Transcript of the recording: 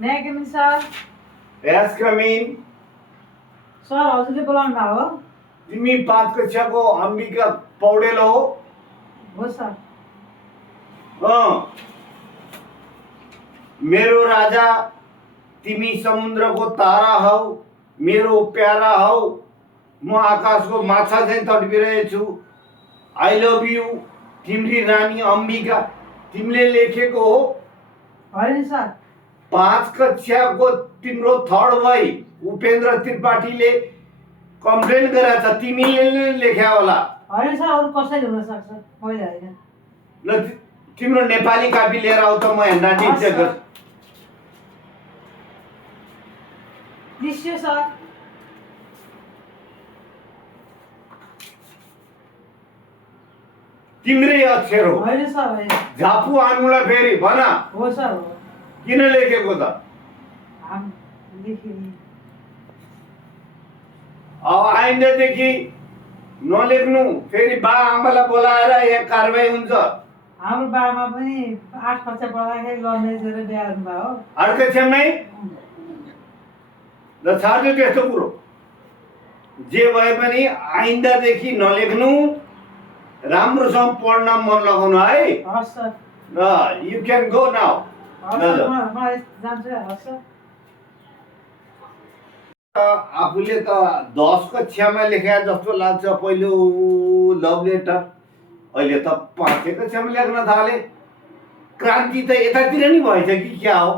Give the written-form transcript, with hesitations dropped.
May I come in, sir? Yes, come in. Sir, हजुरले बोलाउनु भएको हो? तिमी 5 कक्षाको अम्बिका पौडेल हो? हो सर। मेरो राजा, तिमी समुद्रको तारा हौ, मेरो प्यारा हौ, म आकाशको माछा चाहिँ तडपिरहेछु। आई लभ यू, तिम्री रानी अम्बिका। तिमीले लेखेको हो? होइन सर। 5 कक्षाको तिम्रो थर्ड भाइ उपेन्द्र त्रिपाठीले कम्प्लेन गरेछ, तिमीले नै लेख्या होला। होइन सर, अरू कसैले हुन सक्छ, मैले होइन। ल तिम्रो नेपाली कापी लिएर आऊ त, म ह्यान्डराइटिङ चेक गर्छु। निश्चय सर। तिम्रै अक्षर हो। होइन सर, होइन। झापु आनुलाई फेरि भन। हो सर, हो। किन लेखेको त? हाम लेखेँ। अब आइन्दादेखि नलेख्नु, फेरि बा आमालाई बोलाएर यहाँ कारवाही हुन्छ। हाम्रो बाबामा पनि 8 कक्षा पढ्दाखेरि लन्डन गएर बिहा गर्नुभयो हो। 8 कक्षामै? ल छाड्यो त्यस्तो कुरो। जे भए पनि आइन्दादेखि नलेख्नु, राम्रोसँग पढ्न मन लगाउनु है। हस् सर। ल यु क्यान गो नाउ। हस् सर, म जान्छु। हस् सर। आफूले त 10 कक्षामा लेखे जस्तो लाग्छ पहिलो लभ लेटर, अहिले त 5 कक्षामा लेख्न थाले। क्रान्ति त यतातिर नि भएछ कि क्या हो?